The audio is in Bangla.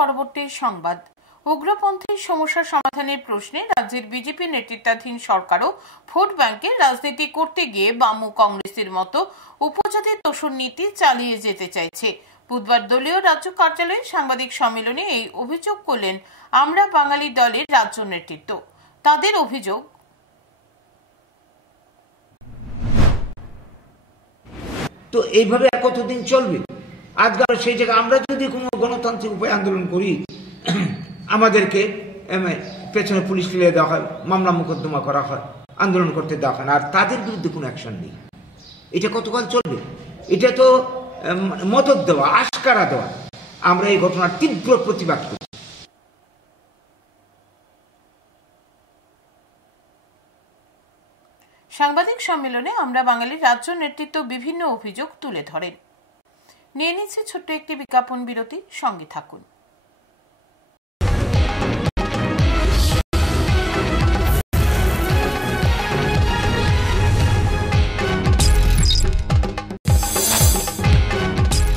পরবর্তী সংবাদ। উগ্রপন্থী সমস্যা সমাধানের প্রশ্নে রাজ্যের বিজেপি নেতৃত্বাধীন সরকারও ভোট ব্যাংকের রাজনীতি করতে গিয়ে বাম ও কংগ্রেসের মতো উপজাতি তোষণ নীতি চালিয়ে যেতে চাইছে। বুধবার দলীয় রাজ্য কার্যালয়ে সাংবাদিক সম্মেলনে এই অভিযোগ করলেন আমরা বাঙালি দলের রাজ্য নেতৃত্ব। তাদের অভিযোগ, তো এইভাবে আর কতদিন চলবে? আজকাল সেই জায়গায় আমরা যদি কোনো গণতান্ত্রিক উপায় আন্দোলন করি, আমাদেরকে পেছনে পুলিশ ফেলে দেওয়া হয়, মামলা মোকদ্দমা করা হয়, আন্দোলন করতে দেওয়া হয় না, আর তাদের বিরুদ্ধে কোনো অ্যাকশন নেই। এটা কতকাল চলবে? এটা তো মদত দেওয়া, আশকারা দেওয়া। আমরা এই ঘটনার তীব্র প্রতিবাদ করছি। সাংবাদিক সম্মেলনে আমরা বাঙালির রাজ্য নেতৃত্ব বিভিন্ন অভিযোগ তুলে ধরেন। নিয়ে নিচ্ছে ছোট্ট একটি বিজ্ঞাপন বিরতি, সঙ্গে থাকুন।